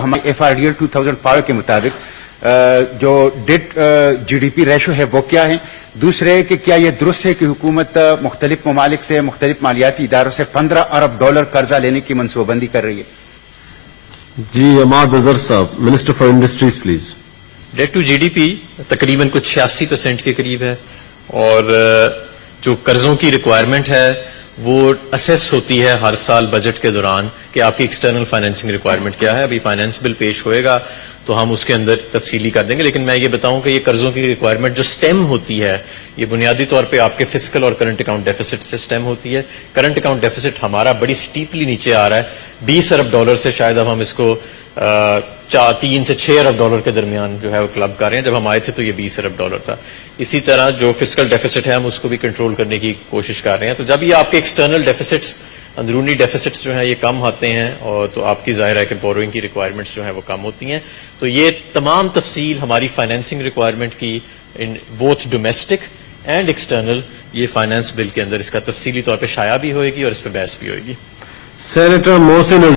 ہمارے F R D L 2005 کے مطابق جو debt G D P ratio ہے وہ کیا ہے؟ دوسرے کہ کیا یہ درست ہے کہ حکومت مختلف ممالک سے مختلف مالیاتی اداروں سے $15 ارب قرضہ لینے کی منصوبہ بندی کر رہی ہے؟ جی عماد اظہر صاحب، minister for industries please. Debt to G D P تقریباً کچھ 86% کے قریب ہے، اور جو قرضوں کی ریکوائرمنٹ ہے وہ اسیس ہوتی ہے ہر سال بجٹ کے دوران کہ آپ کی ایکسٹرنل فائنینسنگ ریکوائرمنٹ کیا ہے. ابھی فائنینس بل پیش ہوئے گا تو ہم اس کے اندر تفصیلی کر دیں گے، لیکن میں یہ بتاؤں کہ یہ قرضوں کی ریکوائرمنٹ جو سٹیم ہوتی ہے یہ بنیادی طور پہ آپ کے فسکل اور کرنٹ اکاؤنٹ ڈیفیسٹ سے سٹیم ہوتی ہے. کرنٹ اکاؤنٹ ڈیفیسٹ ہمارا بڑی سٹیپلی نیچے آ رہا ہے، $20 ارب سے شاید اب ہم اس کو 3 سے 6 ارب کے درمیان جو ہے وہ کلب کر رہے ہیں. جب ہم آئے تھے تو یہ $20 ارب تھا. اسی طرح جو فسکل ڈیفیسٹ ہے ہم اس کو بھی کنٹرول کرنے کی کوشش کر رہے ہیں. تو جب یہ آپ کے ایکسٹرنل ڈیفیسٹس، اندرونی ڈیفیسٹس جو ہیں یہ کم آتے ہیں، اور تو آپ کی ظاہر ہے کہ بوروئنگ کی ریکوائرمنٹس جو ہیں وہ کم ہوتی ہیں. تو یہ تمام تفصیل ہماری فائنینسنگ ریکوائرمنٹ کی in both domestic and external, یہ فائنانس بل کے اندر اس کا تفصیلی طور پہ شائع بھی ہوئے گی اور اس پہ بحث بھی ہوئے گی. سینیٹر محسن